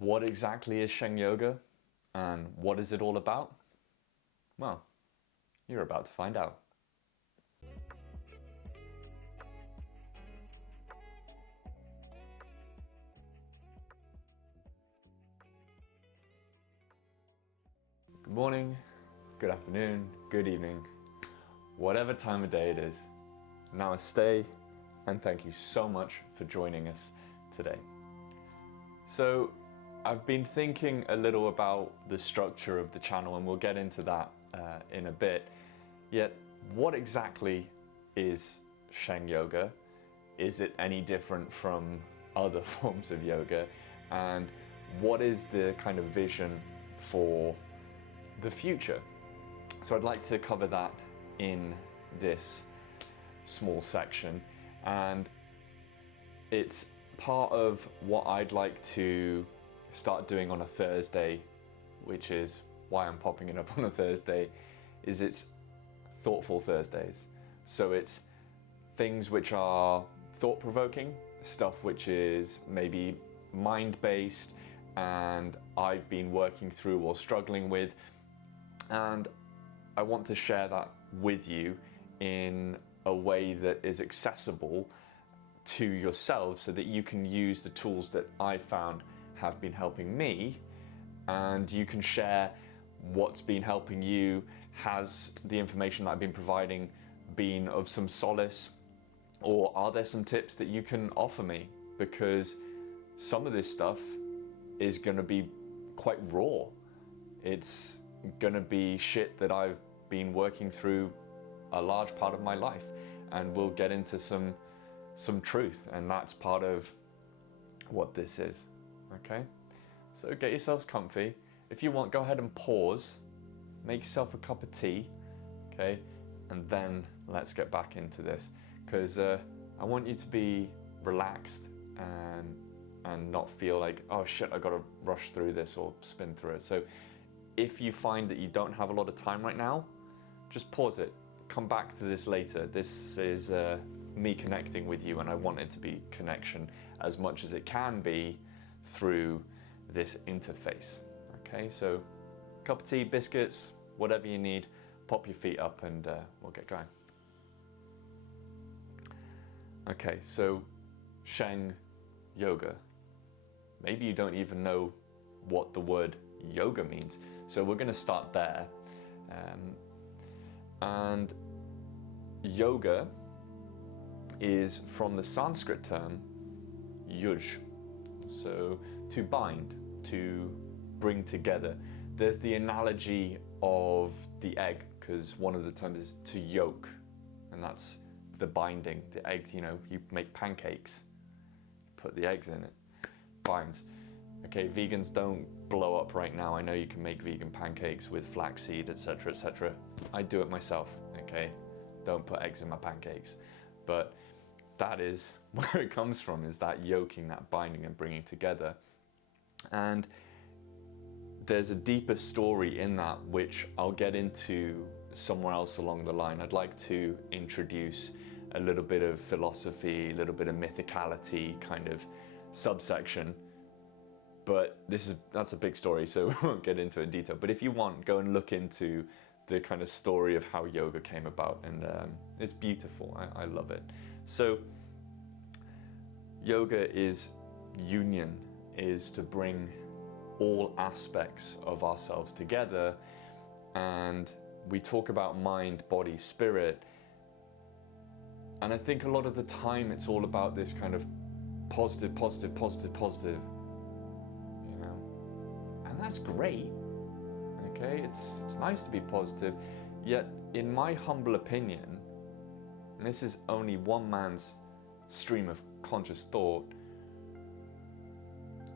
What exactly is Sheng Yoga and what is it all about? Well, you're about to find out. Good morning, good afternoon, good evening, whatever time of day it is. Namaste, and thank you so much for joining us today. So, I've been thinking a little about the structure of the channel, and we'll get into that in a bit. Yet, what exactly is Sheng Yoga? Is it any different from other forms of yoga? And what is the kind of vision for the future? So I'd like to cover that in this small section, and it's part of what I'd like to start doing on a Thursday, which is why I'm popping it up on a Thursday, is it's Thoughtful Thursdays. So it's things which are thought-provoking, stuff which is maybe mind-based and I've been working through or struggling with, and I want to share that with you in a way that is accessible to yourself so that you can use the tools that I found have been helping me, and you can share what's been helping you. Has the information that I've been providing been of some solace, or are there some tips that you can offer me? Because some of this stuff is going to be quite raw. It's going to be shit that I've been working through a large part of my life, and we'll get into some truth, and that's part of what this is. Okay, so get yourselves comfy. If you want, go ahead and pause, make yourself a cup of tea, okay, and then let's get back into this, because I want you to be relaxed and not feel like, oh shit, I gotta rush through this or spin through it. So if you find that you don't have a lot of time right now, just pause it, come back to this later. This is me connecting with you, and I want it to be connection as much as it can be through this interface. Okay, so cup of tea, biscuits, whatever you need, pop your feet up and we'll get going. Okay, so Sheng Yoga. Maybe you don't even know what the word yoga means, so we're going to start there. And yoga is from the Sanskrit term yuj, so to bind, to bring together. There's the analogy of the egg, because one of the terms is to yolk, and that's the binding. The eggs, you know, you make pancakes, put the eggs in it, binds. Okay, vegans, don't blow up right now. I know you can make vegan pancakes with flaxseed, etc., etc. I do it myself, okay? Don't put eggs in my pancakes. But that is where it comes from, is that yoking, that binding and bringing together. And there's a deeper story in that, which I'll get into somewhere else along the line. I'd like to introduce a little bit of philosophy, a little bit of mythicality kind of subsection. But that's a big story, so we won't get into it in detail. But if you want, go and look into the kind of story of how yoga came about, and it's beautiful. I love it. So yoga is union, is to bring all aspects of ourselves together, and we talk about mind, body, spirit, and I think a lot of the time it's all about this kind of positive, positive, positive, positive, you know, and that's great. Okay, it's nice to be positive, yet in my humble opinion, and this is only one man's stream of conscious thought,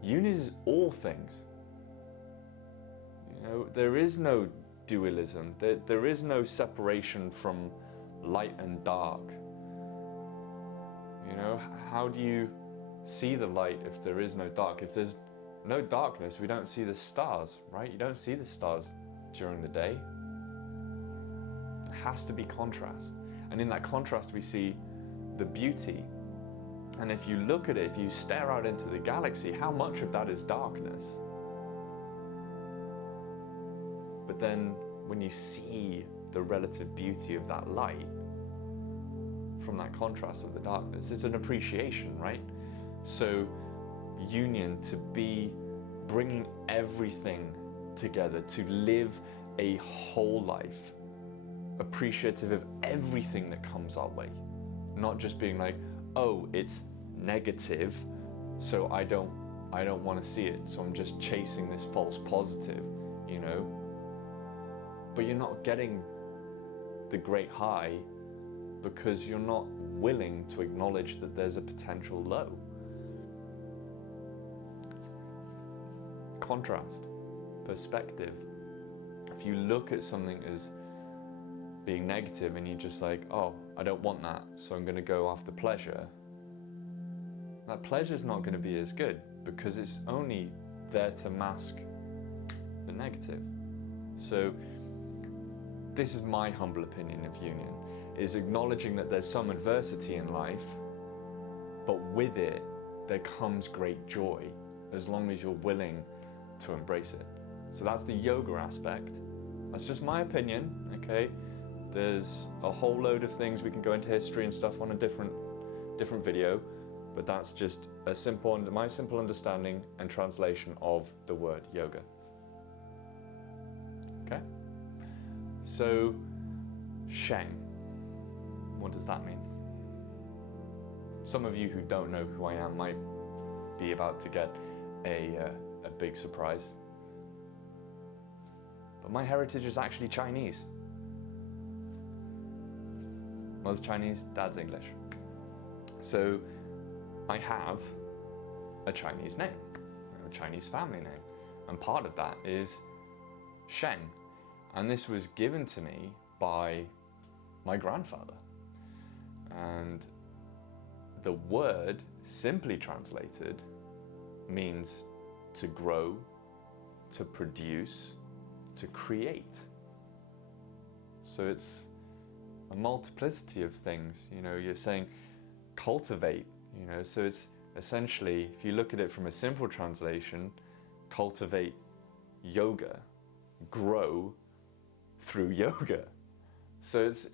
union is all things. You know, there is no dualism, there is no separation from light and dark. You know, how do you see the light if there is no dark? If there's no darkness, we don't see the stars, right? You don't see the stars during the day. It has to be contrast. And in that contrast, we see the beauty. And if you look at it, if you stare out into the galaxy, how much of that is darkness? But then when you see the relative beauty of that light from that contrast of the darkness, it's an appreciation, right? So union, to be bringing everything together, to live a whole life, appreciative of everything that comes our way, not just being like, oh, it's negative, so I don't want to see it, so I'm just chasing this false positive, you know? But you're not getting the great high because you're not willing to acknowledge that there's a potential low. Contrast, perspective. If you look at something as being negative and you're just like, oh, I don't want that, so I'm going to go after pleasure, that pleasure's not going to be as good because it's only there to mask the negative. So this is my humble opinion of union, is acknowledging that there's some adversity in life, but with it, there comes great joy as long as you're willing to embrace it. So that's the yoga aspect. That's just my opinion, okay? There's a whole load of things, we can go into history and stuff on a different video, but that's just my simple understanding and translation of the word yoga. Okay? So, Sheng, what does that mean? Some of you who don't know who I am might be about to get a big surprise. But my heritage is actually Chinese. Mother's Chinese, dad's English. So I have a Chinese name, a Chinese family name. And part of that is Sheng. And this was given to me by my grandfather. And the word, simply translated, means to grow, to produce, to create. So it's a multiplicity of things, you know, you're saying cultivate, you know, so it's essentially, if you look at it from a simple translation, cultivate yoga, grow through yoga. So it's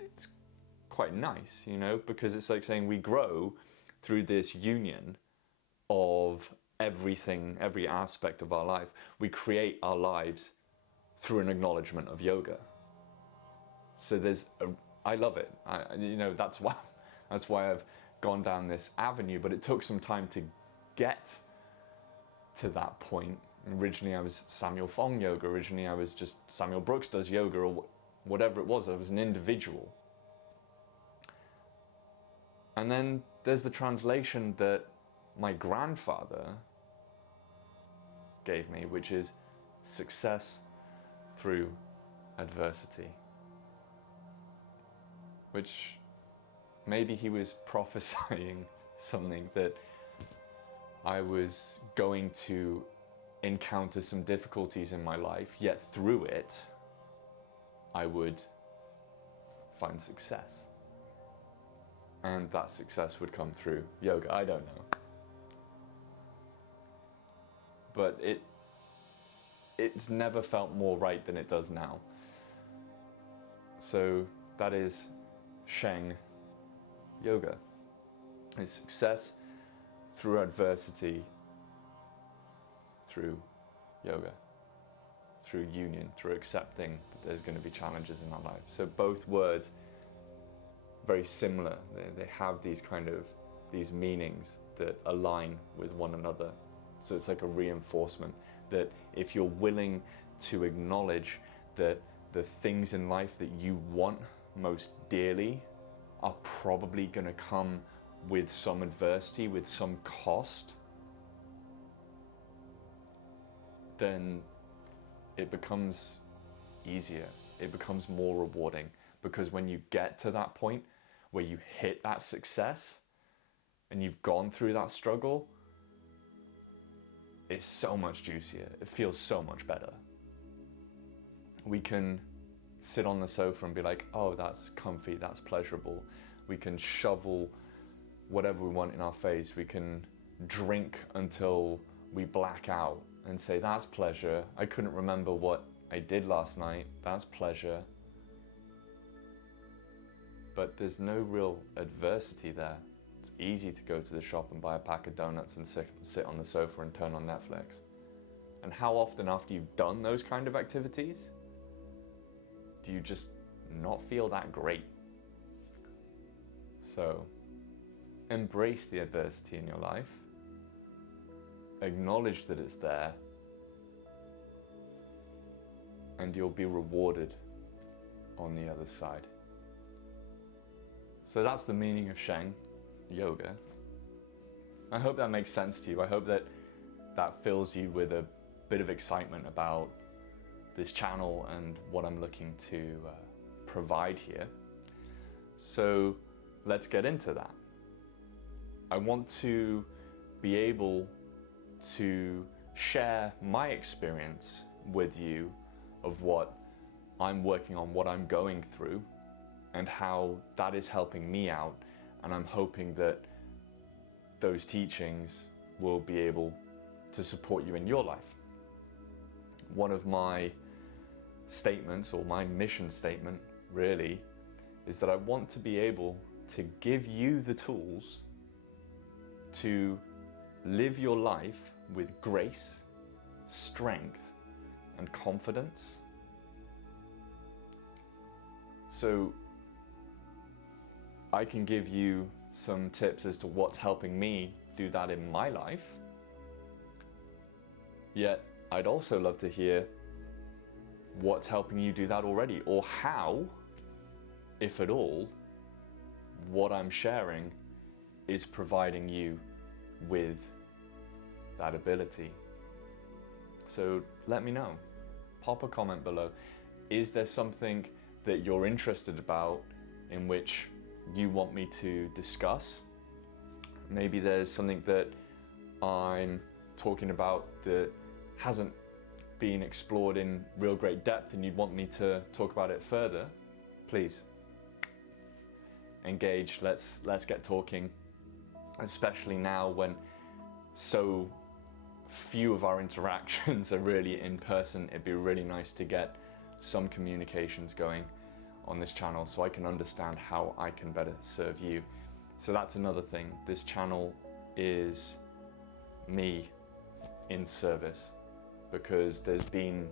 quite nice, you know, because it's like saying we grow through this union of everything, every aspect of our life. We create our lives through an acknowledgement of yoga. So I love it. You know, that's why I've gone down this avenue, but it took some time to get to that point. Originally I was Samuel Fong Yoga, originally I was just Samuel Brooks Does Yoga, or whatever it was. I was an individual. And then there's the translation that my grandfather gave me, which is success through adversity. Which maybe he was prophesying something, that I was going to encounter some difficulties in my life, yet through it, I would find success. And that success would come through yoga. I don't know. But it's never felt more right than it does now. So that is Sheng Yoga. It's success through adversity, through yoga, through union, through accepting that there's going to be challenges in our life. So both words, very similar. They have these meanings that align with one another. So it's like a reinforcement that if you're willing to acknowledge that the things in life that you want most dearly are probably going to come with some adversity, with some cost, then it becomes easier. It becomes more rewarding, because when you get to that point where you hit that success and you've gone through that struggle, it's so much juicier. It feels so much better. We can sit on the sofa and be like, oh, that's comfy, that's pleasurable. We can shovel whatever we want in our face. We can drink until we black out and say, that's pleasure. I couldn't remember what I did last night. That's pleasure. But there's no real adversity there. It's easy to go to the shop and buy a pack of donuts and sit on the sofa and turn on Netflix. And how often after you've done those kind of activities, do you just not feel that great? So, embrace the adversity in your life. Acknowledge that it's there, and you'll be rewarded on the other side. So that's the meaning of Sheng Yoga. I hope that makes sense to you. I hope that that fills you with a bit of excitement about this channel and what I'm looking to provide here. So let's get into that. I want to be able to share my experience with you of what I'm working on, what I'm going through, and how that is helping me out. And I'm hoping that those teachings will be able to support you in your life. One of my statements, or my mission statement really, is that I want to be able to give you the tools to live your life with grace, strength, and confidence. So I can give you some tips as to what's helping me do that in my life. Yet I'd also love to hear what's helping you do that already, or how, if at all, what I'm sharing is providing you with that ability. So let me know. Pop a comment below. Is there something that you're interested about in which you want me to discuss? Maybe there's something that I'm talking about that hasn't been explored in real great depth and you'd want me to talk about it further. Please engage. Let's get talking, especially now when so few of our interactions are really in person. It'd be really nice to get some communications going on this channel so I can understand how I can better serve you. So that's another thing. This channel is me in service, because there's been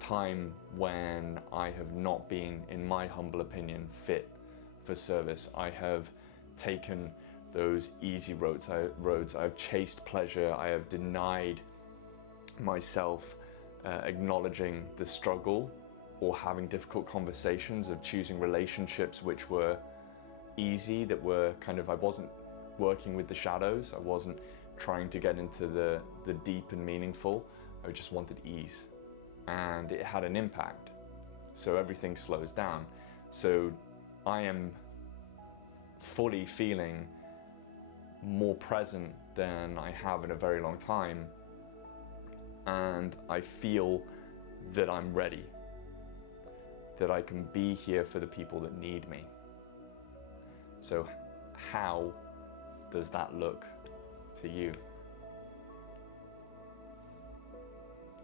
time when I have not been, in my humble opinion, fit for service. I have taken those easy roads. I've chased pleasure. I have denied myself acknowledging the struggle or having difficult conversations, of choosing relationships which were easy, that were kind of, I wasn't working with the shadows. I wasn't trying to get into the deep and meaningful. I just wanted ease, and it had an impact. So everything slows down. So I am fully feeling more present than I have in a very long time, and I feel that I'm ready, that I can be here for the people that need me. So how does that look to you?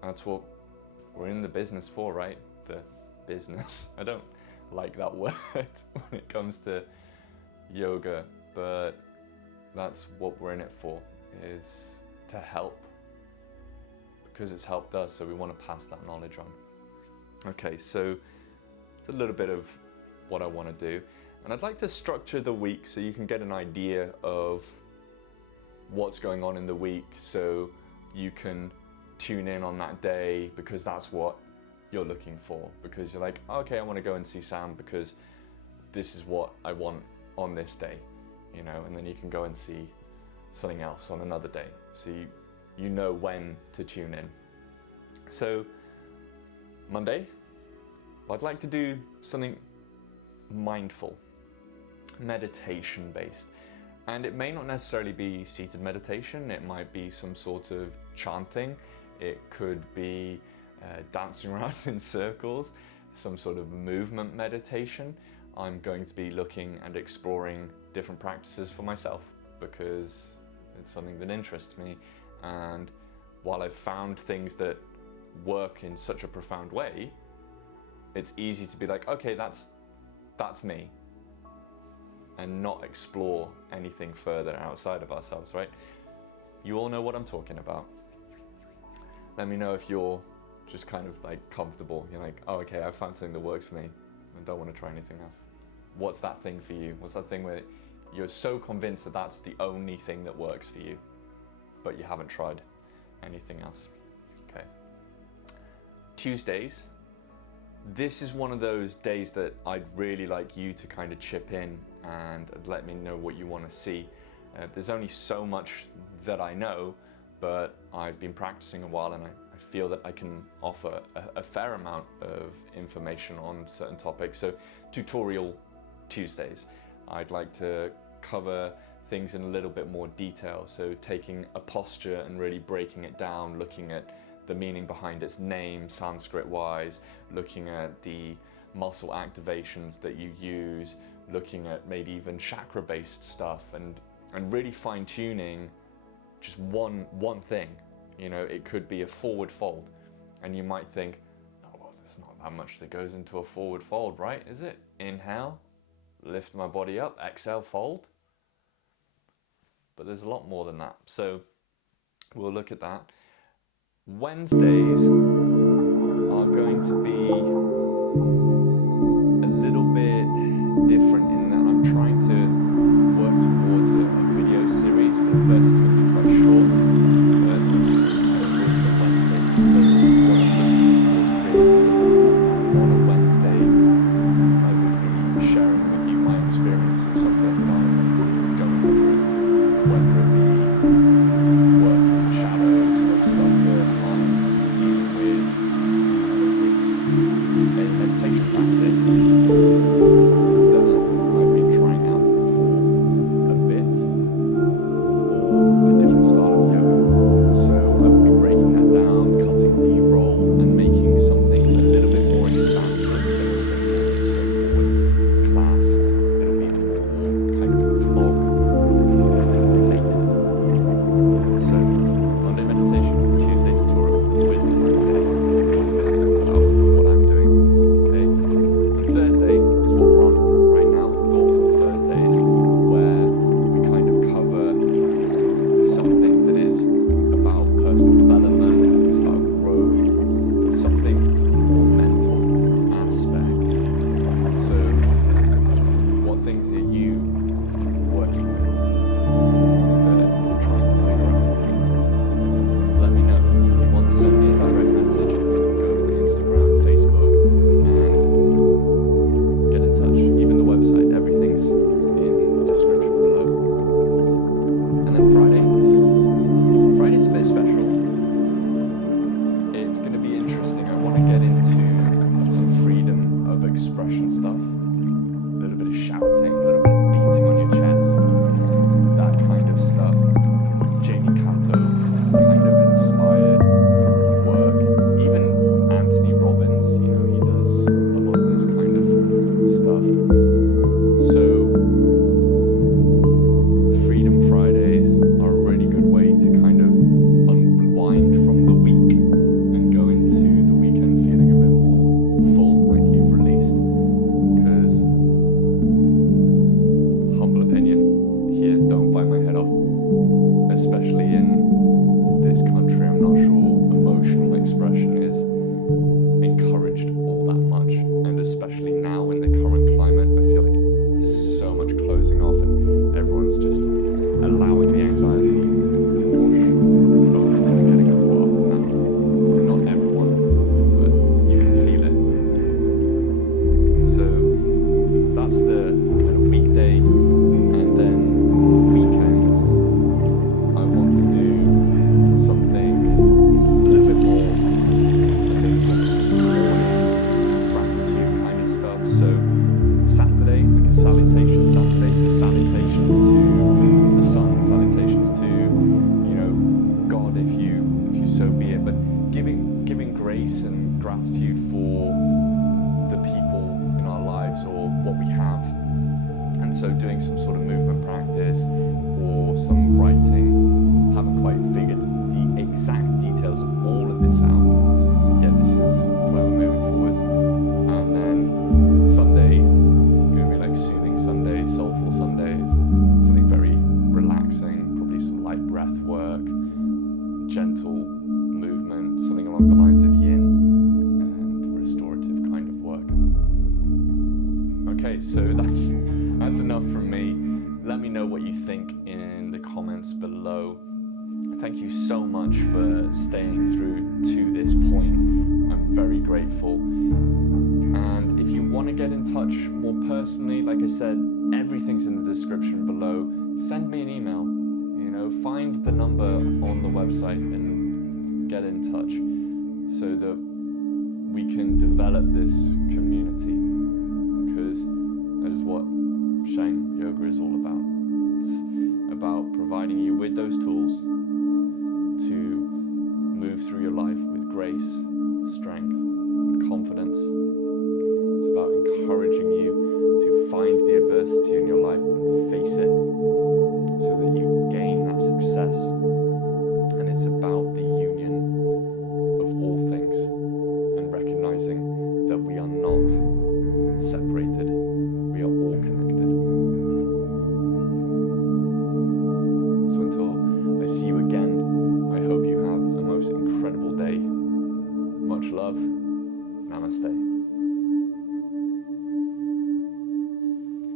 That's what we're in the business for, right? The business. I don't like that word when it comes to yoga, but that's what we're in it for, is to help, because it's helped us, so we want to pass that knowledge on. Okay, so it's a little bit of what I want to do, and I'd like to structure the week so you can get an idea of what's going on in the week, so you can tune in on that day, because that's what you're looking for, because you're like, okay, I want to go and see Sam because this is what I want on this day, you know, and then you can go and see something else on another day, so you know when to tune in. So Monday, I'd like to do something mindful, meditation based. And it may not necessarily be seated meditation. It might be some sort of chanting. It could be dancing around in circles, some sort of movement meditation. I'm going to be looking and exploring different practices for myself because it's something that interests me. And while I've found things that work in such a profound way, it's easy to be like, okay, that's me, and not explore anything further outside of ourselves, right? You all know what I'm talking about. Let me know if you're just kind of like comfortable. You're like, oh, okay, I found something that works for me. I don't want to try anything else. What's that thing for you? What's that thing where you're so convinced that that's the only thing that works for you, but you haven't tried anything else? Okay. Tuesdays. This is one of those days that I'd really like you to kind of chip in and let me know what you want to see. There's only so much that I know, but I've been practicing a while, and I feel that I can offer a fair amount of information on certain topics. So Tutorial Tuesdays, I'd like to cover things in a little bit more detail. So taking a posture and really breaking it down, looking at the meaning behind its name, Sanskrit-wise, looking at the muscle activations that you use, looking at maybe even chakra-based stuff, and really fine-tuning just one thing. You know, it could be a forward fold, and you might think, oh, well, there's not that much that goes into a forward fold, right? Is it? Inhale, lift my body up, exhale, fold. But there's a lot more than that. So we'll look at that. Wednesdays are going to be a little bit different in that I'm trying to work towards a video series, but at first it's going to be quite short. But it's Wisdom Wednesday, so what I'm looking towards creating is on a Wednesday I would be sharing with you my experience of something that I'm going through, whether it be work in the shadows or stuff that I'm dealing with. It's a meditation practice that I've been trying out for a bit, or a different style of yoga. So I will be breaking that down, cutting B-roll, and making something a little bit more expansive than a simple, straightforward class. It'll be more kind of vlog related. So Monday meditation, Tuesday tutorial, Wisdom Wednesdays, about what I'm doing. Okay. And Thursday is what we're on right now, Thoughtful Thursdays, where we kind of cover something that is about personal development, it's about growth, something more mental aspect. So what things are you working with that you're trying to figure out? Let me know. If you want to send me a direct message, go to the Instagram, Facebook, and get in touch. Even the website, everything's in the description below. And then Friday's a bit special. It's going to be interesting. I want to get into some freedom of expression stuff. A little bit of shouting, a little bit of beating on your chest, that kind of stuff. Jamie Cato kind of inspired work. Even Anthony Robbins, you know, he does a lot of this kind of stuff. So Freedom Fridays are a really good way to kind of unwind from the week and go into the weekend feeling a bit more full, like you've released. Because, humble opinion here, don't bite my head off, especially in this country, I'm not sure emotional expression is encouraged all that much, and especially now in the current climate, I feel like there's so much closing off and everyone's just allowing the anxiety to wash over and getting caught up in that. Not everyone, but you can feel it. So that's the kind of weekday, and then the weekends I want to do something a little bit more morning gratitude kind of stuff. So Saturday, like a salutation Saturday, so salutations to the sun, salutations to, you know, God, if you so be it, but giving grace and gratitude for the people in our lives or what we have. gentle movement, something along the lines of yin and restorative kind of work. Okay, so that's enough from me. Let me know what you think in the comments below. Thank you so much for staying through to this point. I'm very grateful. And if you want to get in touch more personally, like I said, everything's in the description below. Send me an email, find the number on the website and get in touch so that we can develop this community, because that is what Sheng Yoga is all about. It's about providing you with those tools to move through your life with grace, strength, and confidence. It's about encouraging you to find the adversity in your life and face it so that you gain that success. And it's about the union of all things and recognizing that we are not separated. We are all connected. So until I see you again, I hope you have a most incredible day. Much love. Namaste.